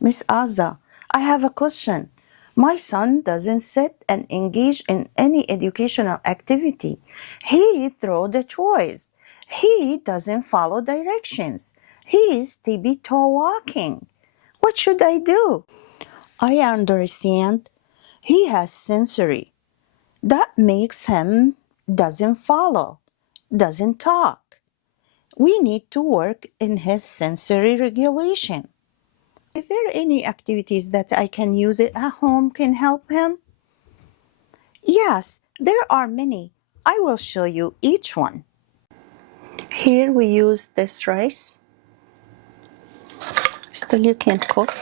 Miss Azza, I have a question. My son doesn't sit and engage in any educational activity. He throws the toys. He doesn't follow directions. He's tippy-toe walking. What should I do? I understand. He has sensory. That makes him doesn't follow, doesn't talk. We need to work in his sensory regulation. Is there any activities that I can use it at home can help him? Yes, there are many. I will show you each one. Here we use this rice. Still you can cook.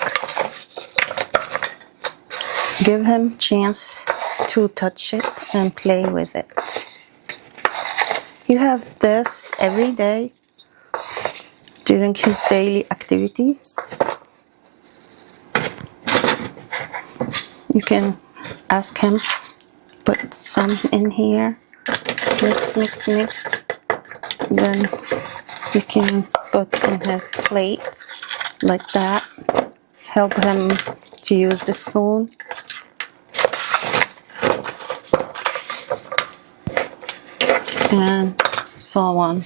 Give him chance to touch it and play with it. You have this every day during his daily activities. You can ask him, put some in here, mix, mix, mix. Then you can put in his plate like that. Help him to use the spoon. And so on.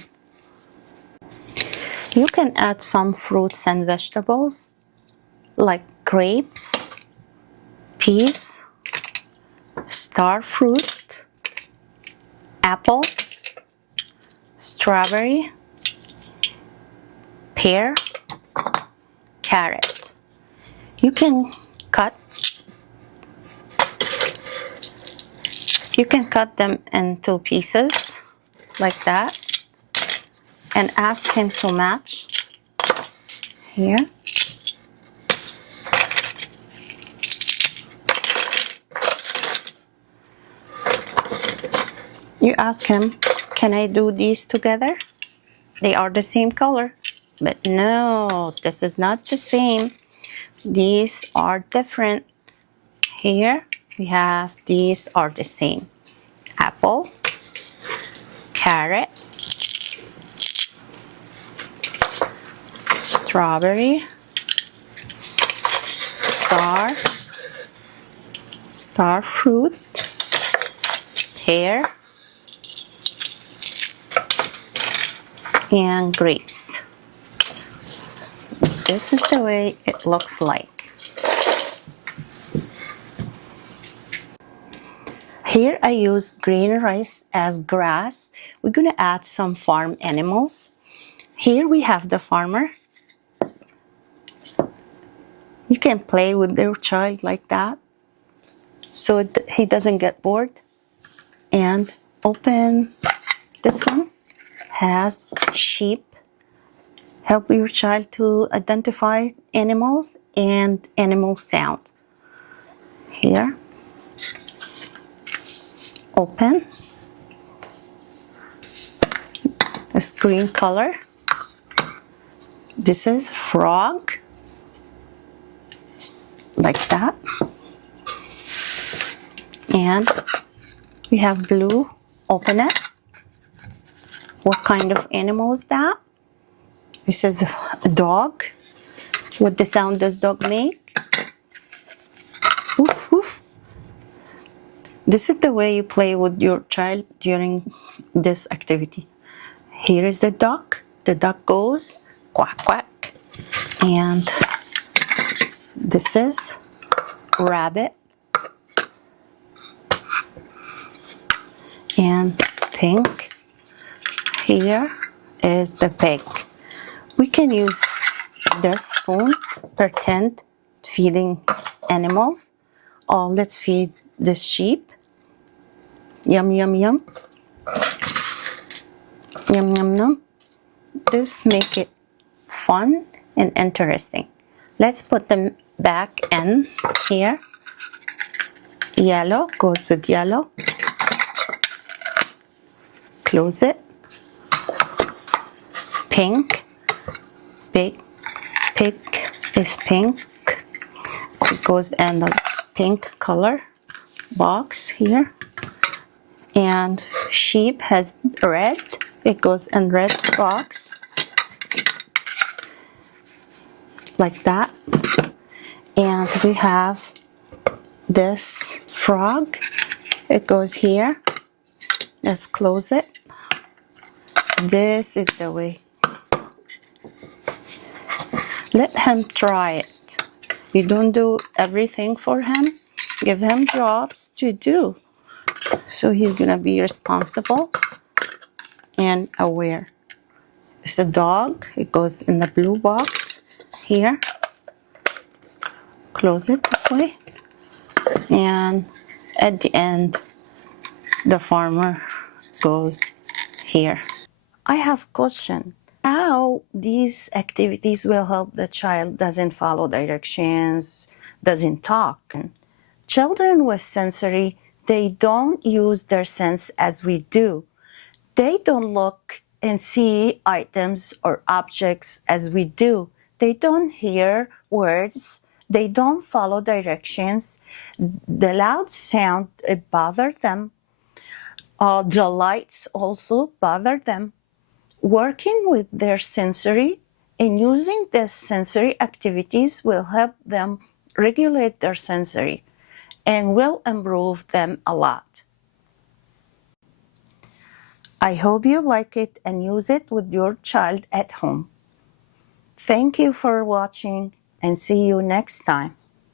You can add some fruits and vegetables like grapes, peas, star fruit, apple, strawberry, pear, carrot. You can cut them into pieces like that and ask him to match here. You ask him, can I do these together? They are the same color. But no, this is not the same. These are different. Here we have these are the same. Apple, carrot, strawberry, star fruit, pear, and grapes. This is the way it looks like. Here I use green rice as grass. We're going to add some farm animals. Here we have the farmer. You can play with your child like that so he doesn't get bored. And open. This one has sheep. Help your child to identify animals and animal sound. Here. Open. This green color. This is frog. Like that. And we have blue. Open it. What kind of animal is that? This is a dog. What the sound does dog make? Woof, woof. This is the way you play with your child during this activity. Here is the duck. The duck goes quack, quack. And this is rabbit. And pink. Here is the pig. We can use this spoon, pretend feeding animals. Oh, let's feed the sheep. Yum, yum, yum. Yum, yum, yum. This make it fun and interesting. Let's put them back in here. Yellow goes with yellow. Close it. Pink. Pig is pink. It goes in the pink color box here. And sheep has red. It goes in red box. Like that. And we have this frog. It goes here. Let's close it. This is the way. Let him try it. You don't do everything for him. Give him jobs to do. So he's gonna be responsible and aware. It's a dog. It goes in the blue box here. Close it this way. And at the end, the farmer goes here. I have a question. How these activities will help the child doesn't follow directions, doesn't talk. Children with sensory, they don't use their sense as we do. They don't look and see items or objects as we do. They don't hear words. They don't follow directions. The loud sound, it bothers them. The lights also bother them. Working with their sensory and using these sensory activities will help them regulate their sensory and will improve them a lot. I hope you like it and use it with your child at home. Thank you for watching and see you next time.